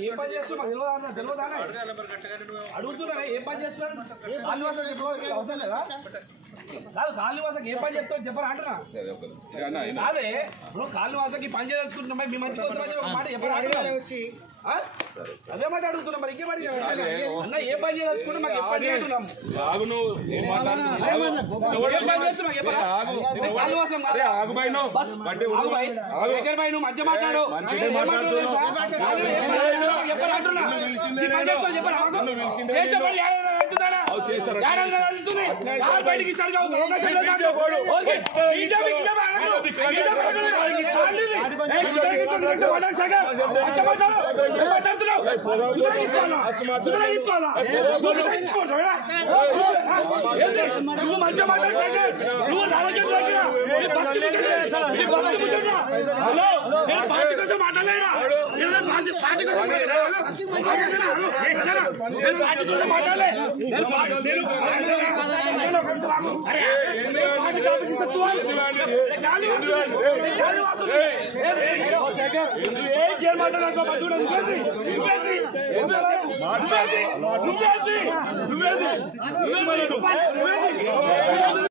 ఏ పని చేస్తున్నా తెలియదా అడుగుతున్నా ఏ పని చేస్తున్నా అవసరం లేదా కాదు కాళ్ళు వాసకి ఏ పని చెప్తావు చెప్పరా అంటున్నా అదే ఇప్పుడు కాళ్ళు వాసకి పని చేయదలుచుకుంటున్నా మీ మంచి కోసం ఒక మాట చెప్పరా అదే మాట అడుగుతున్నా మరి ఇంకేం అన్న ఏ పని చేయదలుచుకుంటే మాకు ఏ పని అంటున్నాము కాళ్ళు వాసం నువ్వు మంచిగా మాట్లాడు బయటికి నువ్వు మంచిగా మాట్లాడు నువ్వు హలో నేను పార్టీ కోసం మాట్లాడలేదా పార్టీ కోసం మాట్లాడలే ఏం చేయాలి మాట్లాడాలి నువ్వేది